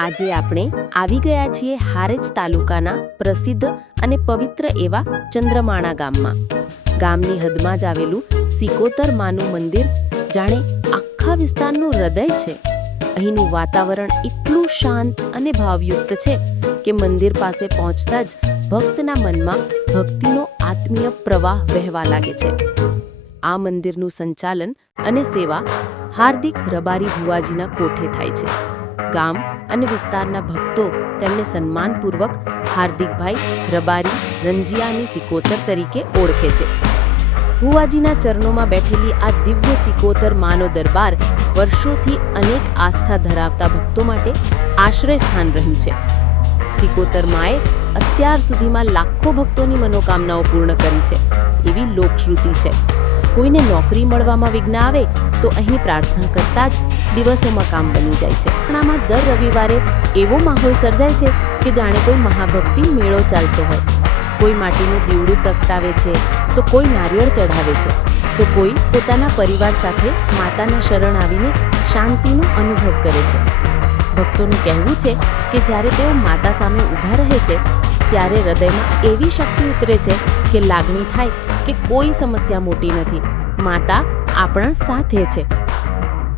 આજે આપણે આવી ગયા છીએ હારેજ તાલુકાના પ્રસિદ્ધ અને પવિત્ર એવા ચંદ્રમાણા ગામમાં. ગામની હદમાં જ આવેલું સિકોતર માનું મંદિર જાણે આખા વિસ્તારનું હૃદય છે. અહીંનું વાતાવરણ એટલું શાંત અને ભાવયુક્ત છે કે મંદિર પાસે પહોંચતા જ ભક્તના મનમાં ભક્તિનો આત્મીય પ્રવાહ વહેવા લાગે છે. આ મંદિરનું સંચાલન અને સેવા હાર્દિક રબારી ભુવાજીના કોઠે થાય છે. ગામ અને વિસ્તારના ભક્તો તેમને સન્માનપૂર્વક હાર્દિકભાઈ રબારી રંજિયાની સિકોતર તરીકે ઓળખે છે. ભુવાજીના ચરણોમાં બેઠેલી આ દિવ્ય સિકોતર માનો દરબાર વર્ષોથી અનેક આસ્થા ધરાવતા ભક્તો માટે આશ્રય સ્થાન રહ્યું છે. સિકોતર માએ અત્યાર સુધીમાં લાખો ભક્તોની મનોકામનાઓ પૂર્ણ કરી છે. એવી લોકશ્રુતિ છે. કોઈને નોકરી મળવામાં વિઘ્ન આવે, તો અહીં પ્રાર્થના કરતા જ દિવસોમાં કામ બની જાય છે. આમાં દર રવિવારે એવો માહોલ સર્જાય છે કે જાણે કોઈ મહાભક્તિ મેળો ચાલતો હોય. કોઈ માટીનું દીવડું પ્રગટાવે છે, તો કોઈ નારિયેળ ચઢાવે છે. તો કોઈ પોતાના પરિવાર સાથે માતાના શરણ આવીને શાંતિનો અનુભવ કરે છે. ભક્તોનું કહેવું છે કે જ્યારે તેઓ માતા સામે ઊભા રહે છે ત્યારે હૃદયમાં એવી શક્તિ ઉતરે છે કે લાગણી થાય કે કોઈ સમસ્યા મોટી નથી. માતા આપણા સાથે છે.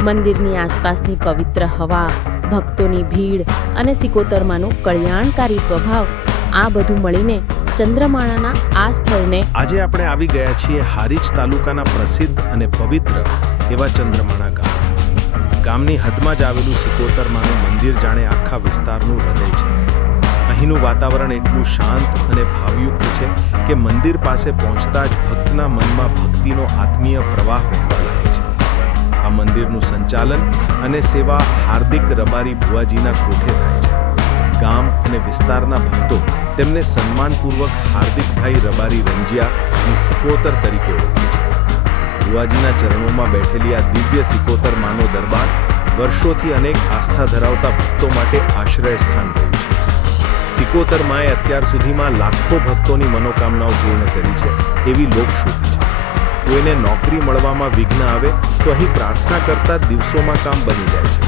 મંદિરની આસપાસની પવિત્ર હવા, ભક્તોની ભીડ અને સિકોતરમાંનો કલ્યાણકારી સ્વભાવ આ બધું મળીને ચંદ્રમાણાના આ સ્થળને આજે આપણે આવી ગયા છીએ હારીજ તાલુકાના પ્રસિદ્ધ અને પવિત્ર એવા ચંદ્રમાણા ગામ. ગામની હદમાં જ આવેલું સિકોતરમાનું મંદિર જાણે આખા વિસ્તારનું હૃદય છે. અહીંનું વાતાવરણ એટલું શાંત અને ભાવયુક્ત છે કે મંદિર પાસે પહોંચતા જ ભક્તના મનમાં ભક્તિનો આત્મીય પ્રવાહ વહેવા લાગે છે. આ મંદિરનું સંચાલન અને સેવા હાર્દિક રબારી ભુવાજીના કોઠે થાય છે. ગામ અને વિસ્તારના ભક્તો તેમને સન્માનપૂર્વક હાર્દિકભાઈ રબારી રંજિયાની સિકોતર તરીકે ઓળખે છે. ભુવાજીના ચરણોમાં બેઠેલી આ દિવ્ય સિકોતર માનો દરબાર વર્ષોથી અનેક આસ્થા ધરાવતા ભક્તો માટે આશ્રય સ્થાન રહ્યું સિકોતર માએ અત્યાર સુધીમાં લાખો ભક્તોની મનોકામનાઓ પૂર્ણ કરી છે, એવી લોકશ્રુતિ છે. કોઈને નોકરી મળવામાં વિઘ્ન આવે, તો અહીં પ્રાર્થના કરતા દિવસોમાં કામ બની જાય છે.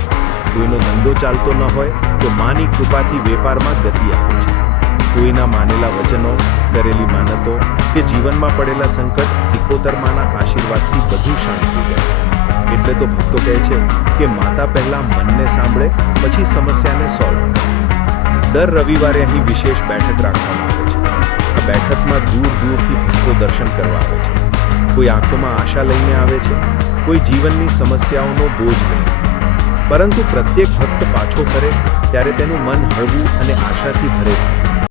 કોઈનો ધંધો ચાલતો ન હોય, તો માની કૃપાથી વેપારમાં ગતિ આવે છે. કોઈના માનેલા વચનો, કરેલી માનતો કે જીવનમાં પડેલા સંકટ સિકોતરમાના આશીર્વાદથી બધું શાંત થઈ જાય છે. એટલે તો ભક્તો કહે છે કે, માતા પહેલા મનને સાંભળે, પછી સમસ્યાને સોલ્વ કરે. દર રવિવારે અહીં વિશેષ બેઠક રાખવામાં આવે છે. આ બેઠકમાં દૂર દૂરથી ભક્તો દર્શન કરવા આવે છે. કોઈ આંખોમાં આશા લઈને આવે છે, કોઈ જીવનની સમસ્યાઓનો બોજ લઈને. પરંતુ પ્રત્યેક ભક્ત પાછો ફરે, ત્યારે તેનું મન હળવું અને આશાથી ભરે.